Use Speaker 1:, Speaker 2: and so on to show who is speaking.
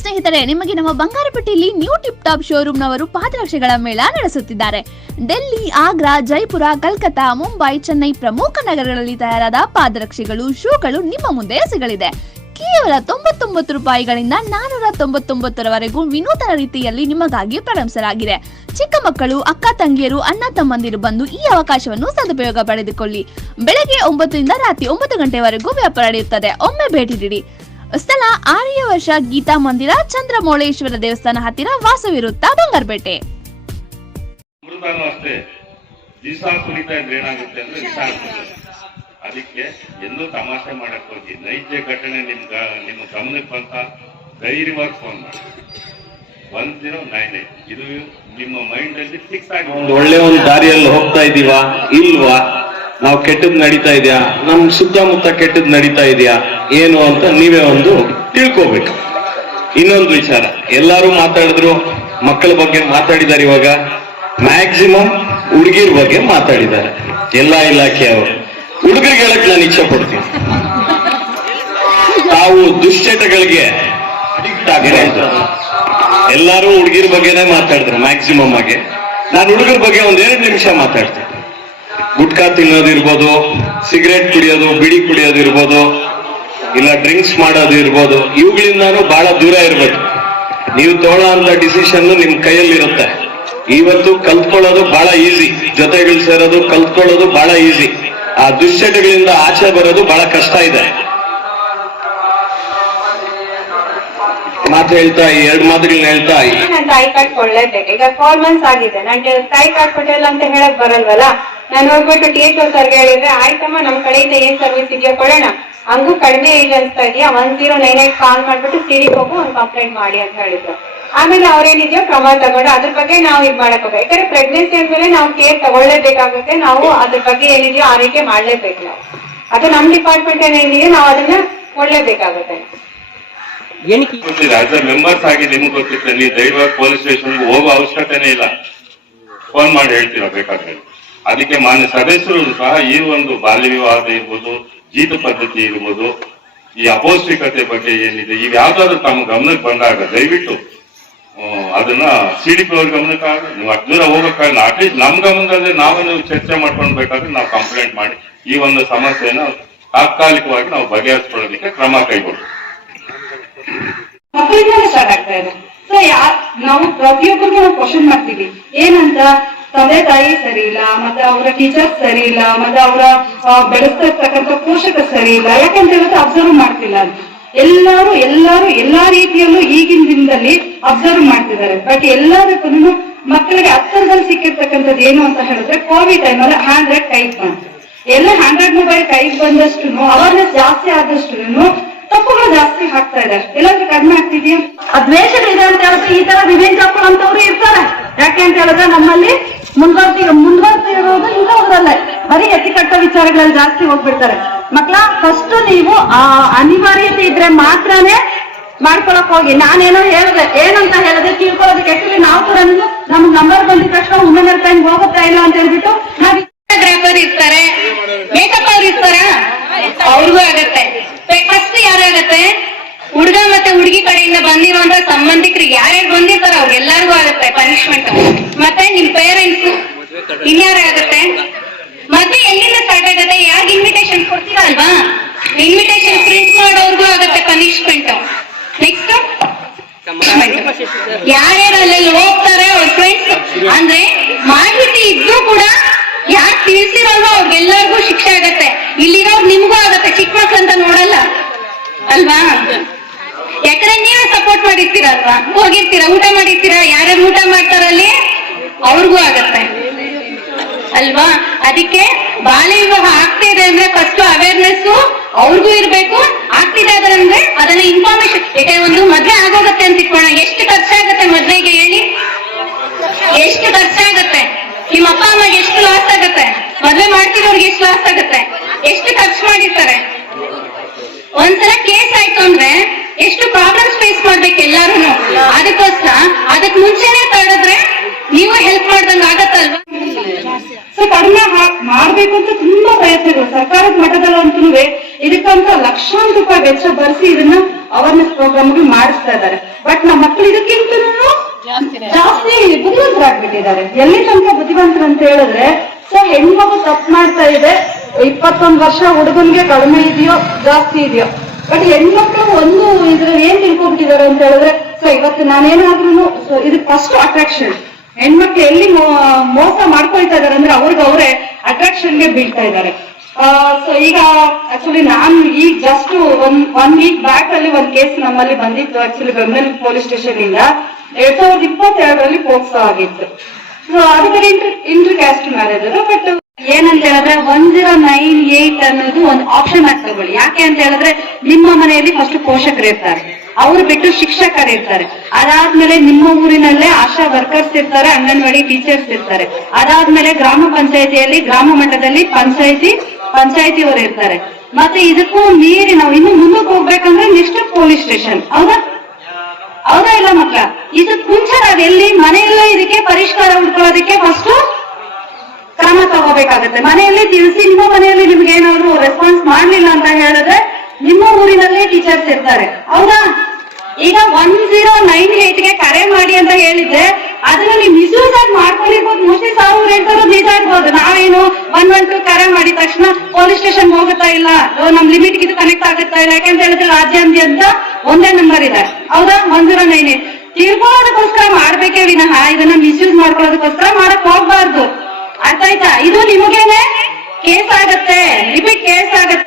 Speaker 1: ಸ್ನೇಹಿತರೆ, ನಿಮಗೆ ನಮ್ಮ ಬಂಗಾರಪೇಟೆಯಲ್ಲಿ ನ್ಯೂ ಟಿಪ್ ಟಾಪ್ ಶೋರೂಮ್ ನವರು ಪಾದರಕ್ಷೆಗಳ ಮೇಳ ನಡೆಸುತ್ತಿದ್ದಾರೆ. ಡೆಲ್ಲಿ, ಆಗ್ರಾ, ಜೈಪುರ, ಕಲ್ಕತ್ತಾ, ಮುಂಬೈ, ಚೆನ್ನೈ ಪ್ರಮುಖ ನಗರಗಳಲ್ಲಿ ತಯಾರಾದ ಪಾದರಕ್ಷೆಗಳು, ಶೂಗಳು ನಿಮ್ಮ ಮುಂದೆ ಸಿಗಲಿದೆ ಕೇವಲ ತೊಂಬತ್ತೊಂಬತ್ತು ರೂಪಾಯಿಗಳಿಂದ ನಾನೂರ ತೊಂಬತ್ತೊಂಬತ್ತರವರೆಗೂ ವಿನೂತನ ರೀತಿಯಲ್ಲಿ ನಿಮಗಾಗಿ ಪ್ರಾರಂಭಿಸಲಾಗಿದೆ. ಚಿಕ್ಕ ಮಕ್ಕಳು, ಅಕ್ಕ ತಂಗಿಯರು, ಅಣ್ಣ ತಮ್ಮಂದಿರು ಬಂದು ಈ ಅವಕಾಶವನ್ನು ಸದುಪಯೋಗ ಪಡೆದುಕೊಳ್ಳಿ. ಬೆಳಗ್ಗೆ ಒಂಬತ್ತರಿಂದ ರಾತ್ರಿ ಒಂಬತ್ತು ಗಂಟೆವರೆಗೂ ವ್ಯಾಪಾರ ನಡೆಯುತ್ತದೆ. ಒಮ್ಮೆ ಭೇಟಿ ನೀಡಿ. ಸ್ಥಳ ಆರ್ಯ ವರ್ಷ ಗೀತಾ ಮಂದಿರ ಚಂದ್ರಮೌಳೇಶ್ವರ ದೇವಸ್ಥಾನ ಹತ್ತಿರ ವಾಸವಿರುತ್ತಾ ಬಂಗಾರಪೇಟೆ.
Speaker 2: ಅಮೃತನೂ ಅಷ್ಟೇ ದಿವಸ ಕುಡಿತಾ ಇದ್ರೆ ಏನಾಗುತ್ತೆ ಅಂದ್ರೆ ವಿಷ ಅದಕ್ಕೆ ಎಲ್ಲೂ ತಮಾಷೆ ಮಾಡಕ್ ಹೋಗಿ. ನೈಜ ಘಟನೆ ನಿಮ್ ನಿಮ್ಮ ಗಮನಕ್ಕೆ ಬಂತ ಧೈರ್ಯವಾಗಿ ಫೋನ್ ಮಾಡಿ. ಒನ್ ಜೀರೋ ನೈನ್ ಏಟ್ ಇದು ನಿಮ್ಮ ಮೈಂಡ್ ಅಲ್ಲಿ ಫಿಕ್ಸ್ ಆಗಿ
Speaker 3: ಒಂದು ಒಳ್ಳೆ ಒಂದು ದಾರಿಯಲ್ಲಿ ಹೋಗ್ತಾ ಇದೀವಾ ಇಲ್ವಾ? ನಾವು ಕೆಟ್ಟದ್ ನಡೀತಾ ಇದೆಯಾ? ನಮ್ ಸುತ್ತಮುತ್ತ ಕೆಟ್ಟದ್ ನಡೀತಾ ಇದೆಯಾ? ಏನು ಅಂತ ನೀವೇ ಒಂದು ತಿಳ್ಕೋಬೇಕು. ಇನ್ನೊಂದು ವಿಚಾರ. ಎಲ್ಲಾರು ಮಾತಾಡಿದ್ರು? ಮಕ್ಕಳ ಬಗ್ಗೆ ಮಾತಾಡಿದ್ದಾರೆ ಇವಾಗ? ಮ್ಯಾಕ್ಸಿಮಮ್ ಹುಡುಗಿರ ಬಗ್ಗೆ ಮಾತಾಡಿದ್ದಾರೆ ಎಲ್ಲಾ ಇಲಾಖೆಯವರು ಹುಡುಗರಿಗೆ ಹೇಳಕ್ ನಾನು ಇಚ್ಛೆ ಪಡ್ತೀನಿ. ತಾವು ದುಶ್ಚಟಗಳಿಗೆ ಎಲ್ಲಾರು ಹುಡುಗಿರ ಬಗ್ಗೆನೇ ಮಾತಾಡಿದ್ರು ಮ್ಯಾಕ್ಸಿಮಮ್ ಆಗಿ. ನಾನು ಹುಡುಗರ ಬಗ್ಗೆ ಒಂದ್ ಎರಡು ನಿಮಿಷ ಮಾತಾಡ್ತೀನಿ. ಗುಟ್ಕಾ ತಿನ್ನೋದಿರ್ಬೋದು ಸಿಗರೇಟ್ ಕುಡಿಯೋದು, ಬಿಡಿ ಕುಡಿಯೋದಿರ್ಬೋದು ಇಲ್ಲ ಡ್ರಿಂಕ್ಸ್ ಮಾಡೋದು ಇರ್ಬೋದು, ಇವುಗಳಿಂದಾನು ಬಹಳ ದೂರ ಇರ್ಬೇಕು. ನೀವು ತಗೊಳ್ಳೋ ಅಂತ ಡಿಸಿಷನ್ ನಿಮ್ ಕೈಯಲ್ಲಿರುತ್ತೆ. ಇವತ್ತು ಕಲ್ತ್ಕೊಳ್ಳೋದು ಬಹಳ ಈಸಿ. ಜೊತೆಗಳು ಸೇರೋದು, ಕಲ್ತ್ಕೊಳ್ಳೋದು ಬಹಳ ಈಸಿ. ಆ ದುಶ್ಚಟಗಳಿಂದ ಆಚೆ ಬರೋದು ಬಹಳ ಕಷ್ಟ ಇದೆ. ಮಾತು ಹೇಳ್ತಾ ಎರಡು ಮಾತುಗಳನ್ನ ಹೇಳ್ತಾ
Speaker 4: ನಾನು ತಾಯಿ ಕಾರ್ಡ್ ಈಗ ಫೋರ್ ಮಂತ್ಸ್ ಆಗಿದೆ. ನಂಗೆ ತಾಯಿ ಕಾರ್ಡ್ ಕೊಟ್ಟಿಲ್ಲ ಅಂತ ಹೇಳಕ್ ಬರಲ್ವಲ್ಲ? ನಾನು ಹೋಗ್ಬಿಟ್ಟು ಟಿ ಎಚ್ ಸರ್ಗೆ ಹೇಳಿದ್ರೆ ಆಯ್ತಮ್ಮ ನಮ್ ಕಡೆಯಿಂದ ಏನ್ ಸರ್ವಿಸ್ ಇದೆಯೋ ಕೊಡೋಣ. ಹಂಗೂ ಕಡಿಮೆ ಏಜ್ ಅನ್ಸ್ತಾ ಇದೆಯಾ? One zero nine eight call ಮಾಡ್ಬಿಟ್ಟು ಸಿಡಿ ಹೋಗು ಒಂದು ಕಂಪ್ಲೇಂಟ್ ಮಾಡಿ ಅಂತ ಹೇಳಿದ್ರು. ಆಮೇಲೆ ಅವ್ರೇನಿದೆಯೋ ಕ್ರಮ ತಗೊಂಡು ಅದ್ರ ಬಗ್ಗೆ ನಾವು ಇದ್ ಮಾಡಕ್ ಹೋಗ ಯಾಕಂದ್ರೆ ಪ್ರೆಗ್ನೆನ್ಸಿ ಅಂದ್ಮೇಲೆ ನಾವು ಕೇರ್ ತಗೊಳ್ಳೇಬೇಕಾಗುತ್ತೆ. ನಾವು ಅದ್ರ ಬಗ್ಗೆ ಏನಿದೆಯೋ ಆರೈಕೆ ಮಾಡ್ಲೇಬೇಕು ನಾವು. ಅದು ನಮ್ ಡಿಪಾರ್ಟ್ಮೆಂಟ್ ಏನಿದೆಯೋ ನಾವು ಅದನ್ನ ಕೊಡ್ಲೇಬೇಕಾಗುತ್ತೆ.
Speaker 2: ಆಸ್ ಎ ಮೆಂಬರ್ಸ್ ಆಗಿ ನಿಮ್ಗೆ ಗೊತ್ತಿರುತ್ತೆ ನೀವು ದಯವಾಗಿ ಪೊಲೀಸ್ ಸ್ಟೇಷನ್ಗೆ ಹೋಗೋ ಅವಶ್ಯಕತೆನೇ ಇಲ್ಲ. ಫೋನ್ ಮಾಡಿ ಹೇಳ್ತೀರಾ ಬೇಕಾದ್ರೆ? ಅದಕ್ಕೆ ಮಾನ್ಯ ಸದಸ್ಯರು ಸಹ ಈ ಒಂದು ಬಾಲ್ಯ ವಿವಾಹ ಇರ್ಬೋದು, ಜೀತ ಪದ್ಧತಿ ಇರ್ಬೋದು, ಈ ಅಪೌಷ್ಟಿಕತೆ ಬಗ್ಗೆ ಏನಿದೆ, ಇವ್ ಯಾವ್ದಾದ್ರು ತಮ್ಮ ಗಮನಕ್ಕೆ ಬಂದಾಗ ದಯವಿಟ್ಟು ಅದನ್ನ ಸಿ ಡಿ ಪಿ ಅವ್ರ ಗಮನಕ್ಕಾಗ ನೀವು ಅಷ್ಟು ದೂರ ಹೋಗಕ್ಕಾಗಲ್ಲ ಅಟ್ಲೀಸ್ಟ್ ನಮ್ ಗಮನದಲ್ಲಿ ನಾವೇ ನೀವು ಚರ್ಚೆ ಮಾಡ್ಕೊಳ್ಬೇಕಾದ್ರೆ ನಾವು ಕಂಪ್ಲೇಂಟ್ ಮಾಡಿ, ಈ ಒಂದು ಸಮಸ್ಯೆನ ತಾತ್ಕಾಲಿಕವಾಗಿ ನಾವು ಬಗೆಹರಿಸ್ಕೊಳ್ಳೋದಕ್ಕೆ ಕ್ರಮ ಕೈಗೊಳ್ಳಿ.
Speaker 5: ಮಕ್ಕಳಿಂದಲೇ ಸ್ಟಾರ್ಟ್ ಆಗ್ತಾ ಇದೆ. ಸೊ ಯಾ, ನಾವು ಪ್ರತಿಯೊಬ್ಬರಿಗೂ ಕ್ವಶನ್ ಮಾಡ್ತೀವಿ. ಏನಂತ? ತಂದೆ ತಾಯಿ ಸರಿ ಇಲ್ಲ ಮತ್ತೆ ಅವರ ಟೀಚರ್ಸ್ ಸರಿ ಇಲ್ಲ ಮತ್ತೆ ಅವರ ಬೆಳೆಸ್ತಕ್ಕಂಥ ಪೋಷಕ ಸರಿ ಇಲ್ಲ ಯಾಕಂತ ಹೇಳಿದ್ರೆ ಅಬ್ಸರ್ವ್ ಮಾಡ್ತಿಲ್ಲ ಎಲ್ಲಾರು, ಎಲ್ಲರೂ ಎಲ್ಲಾ ರೀತಿಯಲ್ಲೂ ಈಗಿನ ದಿನದಲ್ಲಿ ಅಬ್ಸರ್ವ್ ಮಾಡ್ತಿದ್ದಾರೆ. ಬಟ್ ಎಲ್ಲದಕ್ಕೂ ಮಕ್ಕಳಿಗೆ ಹತ್ತಿರದಲ್ಲಿ ಸಿಕ್ಕಿರ್ತಕ್ಕಂಥದ್ದು ಏನು ಅಂತ ಹೇಳಿದ್ರೆ ಕೋವಿಡ್ ಟೈಮಲ್ಲಿ ಹ್ಯಾಂಡ್ರೆಡ್ ಟೈಪ್ ಬಂತು ಎಲ್ಲ ಹ್ಯಾಂಡ್ರೆಡ್ ಮೊಬೈಲ್ ಕೈಗೆ ಬಂದಷ್ಟು ಅವೇರ್ನೆಸ್ ಜಾಸ್ತಿ ಆದಷ್ಟು ತಪ್ಪುಗಳು ಜಾಸ್ತಿ ಹಾಕ್ತಾ ಇದೆ. ಎಲ್ಲಾದ್ರೂ ಕಡಿಮೆ ಆಗ್ತಿದ್ಯಾ? ಅದ್ವೇಷ ದ್ವೇಷಗಳಿದೆ ಅಂತ ಹೇಳಿದ್ರೆ ಈ ತರ ರಿವೆಂಜ್ ಅಂತವ್ರು ಇರ್ತಾರೆ. ಯಾಕೆ ಅಂತ ಹೇಳಿದ್ರೆ ನಮ್ಮಲ್ಲಿ ಮುಂದುವರ್ತಿ ಮುಂದುವರ್ತಿ ಇರೋದು ಇಂಥವ್ರಲ್ಲೇ. ಬರೀ ಎತ್ತಿಕಟ್ಟ ವಿಚಾರಗಳಲ್ಲಿ ಜಾಸ್ತಿ ಹೋಗ್ಬಿಡ್ತಾರೆ. ಮಕ್ಳ ಫಸ್ಟ್ ನೀವು ಆ ಅನಿವಾರ್ಯತೆ ಇದ್ರೆ ಮಾತ್ರನೇ ಮಾಡ್ಕೊಳಕ್ ಹೋಗಿ. ನಾನೇನೋ ಹೇಳಿದೆ ಏನಂತ ಹೇಳಿದೆ ತಿಳ್ಕೊಳ್ಳೋದಕ್ಕೆ ಆಕ್ಚುಲಿ ನಾವು ಕೂಡ ನಮ್ಗೆ ನಂಬರ್ ಬಂದಿದ ತಕ್ಷಣ ವುಮೆನ್ ಟೈಮ್ ಹೋಗುತ್ತಾ ಇಲ್ಲ ಅಂತ ಹೇಳ್ಬಿಟ್ಟು ನಾವ್
Speaker 4: ಫೋಟೋಗ್ರಾಫರ್ ಇರ್ತಾರೆ ಮೇಕಪ್ ಅವ್ರು ಇರ್ತಾರ ಅವ್ರಿಗೂ ಆಗತ್ತೆ ಫಸ್ಟ್ ಯಾರಾಗತ್ತೆ ಹುಡುಗ ಮತ್ತೆ ಹುಡುಗಿ ಕಡೆಯಿಂದ ಬಂದಿರುವಂತ ಸಂಬಂಧಿಕರಿಗೆ ಯಾರ್ಯಾರು ಬಂದಿರ್ತಾರ ಅವ್ರಿಗೆಲ್ಲರಿಗೂ ಆಗುತ್ತೆ ಪನಿಷ್ಮೆಂಟ್ ಮತ್ತೆ ನಿಮ್ ಪೇರೆಂಟ್ಸ್ ಇನ್ಯಾರಾಗತ್ತೆ ಮತ್ತೆ ಎಲ್ಲಿಂದ ಸ್ಟಾರ್ಟ್ ಆಗತ್ತೆ? ಯಾರಿಗೆ ಇನ್ವಿಟೇಷನ್ ಕೊಡ್ತೀರಾ ಅಲ್ವಾ? ಇನ್ವಿಟೇಷನ್ ಪ್ರಿಂಟ್ ಮಾಡೋರ್ಗೂ ಆಗತ್ತೆ ಪನಿಷ್ಮೆಂಟ್ ನೆಕ್ಸ್ಟ್ ಯಾರ್ಯಾರು ಅಲ್ಲೆಲ್ಲಿ ಹೋಗ್ತಾರೆ ಅವ್ರ ಫ್ರೆಂಡ್ಸ್ ಅಂದ್ರೆ ಮಾಹಿತಿ ಇದ್ದು ಕೂಡ ಯಾರು ತಿಳಿಸಿರಲ್ವ ಅವ್ರಿಗೆಲ್ಲರಿಗೂ ಶಿಕ್ಷೆ ಆಗತ್ತೆ. ಇಲ್ಲಿರೋರು ನಿಮ್ಗೂ ಆಗತ್ತೆ. ಚಿಕ್ಕ ಮಕ್ಳು ಅಂತ ನೋಡಲ್ಲ. ಅಲ್ವಾ? ಯಾಕಂದ್ರೆ ನೀವೇ ಸಪೋರ್ಟ್ ಮಾಡಿರ್ತೀರಲ್ವಾ? ಹೋಗಿರ್ತೀರಾ, ಊಟ ಮಾಡಿರ್ತೀರಾ, ಯಾರ್ಯಾರು ಊಟ ಮಾಡ್ತಾರಲ್ಲಿ ಅವ್ರಿಗೂ ಆಗತ್ತೆ. ಅಲ್ವಾ? ಅದಕ್ಕೆ ಬಾಲ್ಯ ವಿವಾಹ ಆಗ್ತಾ ಇದೆ ಅಂದ್ರೆ ಫಸ್ಟ್ ಅವೇರ್ನೆಸ್ ಅವ್ರಿಗೂ ಇರ್ಬೇಕು. ಆಗ್ತಿದೆ ಅಂದ್ರೆ ಅದನ್ನ ಇನ್ಫಾರ್ಮೇಶನ್ ಯಾಕೆ ಒಂದು ಮದ್ವೆ ಆಗೋಗತ್ತೆ ಅಂತ ಇಟ್ಕೋಣ ಎಷ್ಟು ಖರ್ಚಾಗತ್ತೆ ಮದ್ವೆಗೆ ಹೇಳಿ? ಎಷ್ಟು ಖರ್ಚಾಗತ್ತೆ ನಿಮ್ಮ ಅಪ್ಪ ಅಮ್ಮಗೆ ಎಷ್ಟು ಲಾಸ್ ಆಗತ್ತೆ? ಮದ್ವೆ ಮಾಡ್ತಿರೋರ್ಗೆ ಎಷ್ಟು ಲಾಸ್ ಆಗತ್ತೆ? ಎಷ್ಟು ಖರ್ಚು ಮಾಡಿರ್ತಾರೆ? ಒಂದ್ಸಲ ಕೇಸ್ ಆಯ್ತು ಅಂದ್ರೆ ಎಷ್ಟು ಪ್ರಾಬ್ಲಮ್ಸ್ ಫೇಸ್ ಮಾಡ್ಬೇಕು ಎಲ್ಲಾರು ಅದಕ್ಕೋಸ್ಕರ ಅದಕ್ ಮುಂಚೆನೆ ತಡೆದ್ರೆ ನೀವು ಹೆಲ್ಪ್ ಮಾಡ್ದಂಗ ಆಗತ್ತಲ್ವಾ?
Speaker 5: ಸೊ ಕಡಿಮೆ ಮಾಡ್ಬೇಕು ಅಂತ ತುಂಬಾ ಪ್ರಯತ್ನಗಳು. ಸರ್ಕಾರದ ಮಟ್ಟದಲ್ಲಂತೂ ಇದಕ್ಕಂತ ಲಕ್ಷಾಂತರ ರೂಪಾಯಿ ವೆಚ್ಚ ಬರ್ಸಿ ಇದನ್ನ ಅವೇರ್ನೆಸ್ ಪ್ರೋಗ್ರಾಮ್ಗಳು ಮಾಡಿಸ್ತಾ ಇದ್ದಾರೆ. ಬಟ್ ನಮ್ಮ ಮಕ್ಕಳು ಇದಕ್ಕಿಂತ ಜಾಸ್ತಿ ಬುದ್ಧಿವಂತರಾಗ್ಬಿಟ್ಟಿದ್ದಾರೆ. ಎಲ್ಲಿ ತನಕ ಬುದ್ಧಿವಂತರು ಅಂತ ಹೇಳಿದ್ರೆ ಸೊ ಹೆಣ್ಮಗು ತಪ್ಪು ಮಾಡ್ತಾ ಇದೆ. ಇಪ್ಪತ್ತೊಂದು ವರ್ಷ ಹುಡುಗನ್ಗೆ ಕಡಿಮೆ ಇದೆಯೋ ಜಾಸ್ತಿ ಇದೆಯೋ? ಬಟ್ ಹೆಣ್ಮಕ್ಳು ಒಂದು ಇದ್ರ ಏನ್ ತಿಳ್ಕೊಂಡ್ಬಿಟ್ಟಿದ್ದಾರೆ ಅಂತ ಹೇಳಿದ್ರೆ ಸೊ ಇವತ್ತು ನಾನೇನಾದ್ರೂ ಇದು ಫಸ್ಟ್ ಅಟ್ರಾಕ್ಷನ್ ಹೆಣ್ಮಕ್ಳು ಎಲ್ಲಿ ಮೋಸ ಮಾಡ್ಕೊಳ್ತಾ ಇದಾರೆ ಅಂದ್ರೆ ಅವ್ರಿಗೆ ಅವರೇ ಅಟ್ರಾಕ್ಷನ್ಗೆ ಬೀಳ್ತಾ ಇದ್ದಾರೆ. ಸೊ ಈಗ ಆಕ್ಚುಲಿ ನಾನು ಈಗ just one one week back ಅಲ್ಲಿ ಒಂದ್ ಕೇಸ್ ನಮ್ಮಲ್ಲಿ ಬಂದಿತ್ತು. ಆಕ್ಚುಲಿ ಬೆಂಗಳೂರು ಪೊಲೀಸ್ ಸ್ಟೇಷನ್ ಇಂದ ಎರಡ್ ಸಾವಿರದ ಇಪ್ಪತ್ತೆರಡರಲ್ಲಿ ಪೋಕ್ಸೋ ಆಗಿತ್ತು. ಸೊ ಅದು ಬೇರೆ inter inter caste marriage but ಏನಂತ ಹೇಳಿದ್ರೆ ಒನ್ ಜೀರೋ ನೈನ್ ಏಟ್ ಅನ್ನೋದು ಒಂದು ಆಪ್ಷನ್ ಆಗಿ ತಗೊಳ್ಳಿ ಯಾಕೆ ಅಂತ ಹೇಳಿದ್ರೆ ನಿಮ್ಮ ಮನೆಯಲ್ಲಿ ಫಸ್ಟ್ ಪೋಷಕರು ಇರ್ತಾರೆ. ಅವ್ರು ಬಿಟ್ಟು ಶಿಕ್ಷಕರು ಇರ್ತಾರೆ. ಅದಾದ್ಮೇಲೆ ನಿಮ್ಮ ಊರಿನಲ್ಲೇ ಆಶಾ ವರ್ಕರ್ಸ್ ಇರ್ತಾರೆ, ಅಂಗನವಾಡಿ ಟೀಚರ್ಸ್ ಇರ್ತಾರೆ. ಅದಾದ್ಮೇಲೆ ಗ್ರಾಮ ಪಂಚಾಯತಿಯಲ್ಲಿ, ಗ್ರಾಮ ಮಟ್ಟದಲ್ಲಿ ಪಂಚಾಯತಿ, ಪಂಚಾಯತಿಯವರು ಇರ್ತಾರೆ. ಮತ್ತೆ ಇದಕ್ಕೂ ಮೀರಿ ನಾವು ಇನ್ನು ಮುಂದಕ್ಕೆ ಹೋಗ್ಬೇಕಂದ್ರೆ ನೆಕ್ಸ್ಟ್ ಪೊಲೀಸ್ ಸ್ಟೇಷನ್ ಹೌದಾ? ಹೌದಾ ಇಲ್ಲ ಮಕ್ಕಳ? ಇದು ಮುಂಚೆ ನಾವ್ ಎಲ್ಲಿ ಮನೆಯಲ್ಲೇ ಇದಕ್ಕೆ ಪರಿಷ್ಕಾರ ಹುಡ್ಕೊಳ್ಳೋದಕ್ಕೆ ಫಸ್ಟ್ ಕ್ರಮ ತಗೋಬೇಕಾಗತ್ತೆ. ಮನೆಯಲ್ಲಿ ತಿಳಿಸಿ, ನಿಮ್ಮ ಮನೆಯಲ್ಲಿ ನಿಮ್ಗೆ ಏನಾದ್ರು ರೆಸ್ಪಾನ್ಸ್ ಮಾಡ್ಲಿಲ್ಲ ಅಂತ ಹೇಳಿದ್ರೆ ನಿಮ್ಮ ಊರಿನಲ್ಲಿ ಟೀಚರ್ಸ್ ಇರ್ತಾರೆ. ಹೌದಾ? ಈಗ ಒನ್ ಜೀರೋ ನೈನ್ ಏಟ್ಗೆ ಕರೆ ಮಾಡಿ ಅಂತ ಹೇಳಿದ್ರೆ ಅದರಲ್ಲಿ ಮಿಸ್ಯೂಸ್ ಆಗಿ ಮಾಡ್ಕೊಂಡಿರ್ಬೋದು. ಮೋಸ್ಟ್ಲಿ ಸಾವಿರ ಹೇಳ್ತಾರೋ ನಿಜ ಇರ್ಬೋದು ನಾವೇನು ಒನ್ ಒನ್ ಟು ಕರೆ ಮಾಡಿದ ತಕ್ಷಣ ಪೊಲೀಸ್ ಸ್ಟೇಷನ್ ಹೋಗುತ್ತಾ ಇಲ್ಲ? ನಮ್ ಲಿಮಿಟ್ ಇದು ಕನೆಕ್ಟ್ ಆಗುತ್ತಾ ಇಲ್ಲ? ಯಾಕಂತ ಹೇಳಿದ್ರೆ ರಾಜ್ಯಾದ್ಯಂತ ಒಂದೇ ನಂಬರ್ ಇದೆ. ಹೌದಾ? ಒನ್ ಜೀರೋ ನೈನ್ ಏಟ್ ತಿಳ್ಕೊಳ್ಳೋದಕ್ಕೋಸ್ಕರ ಮಾಡ್ಬೇಕೇ ವಿನಃ. ಇದನ್ನ ಮಿಸ್ಯೂಸ್ ಮಾಡ್ಕೊಳ್ಳೋದಕ್ಕೋಸ್ಕರ ಮಾಡಕ್ ಹೋಗ್ಬಾರ್ದು. ಅರ್ಥ ಆಯ್ತಾ? ಇದು ನಿಮಗೇನೆ? ಕೇಸ್ ಆಗತ್ತೆ. ರಿಪೀಟ್ ಕೇಸ್ ಆಗತ್ತೆ.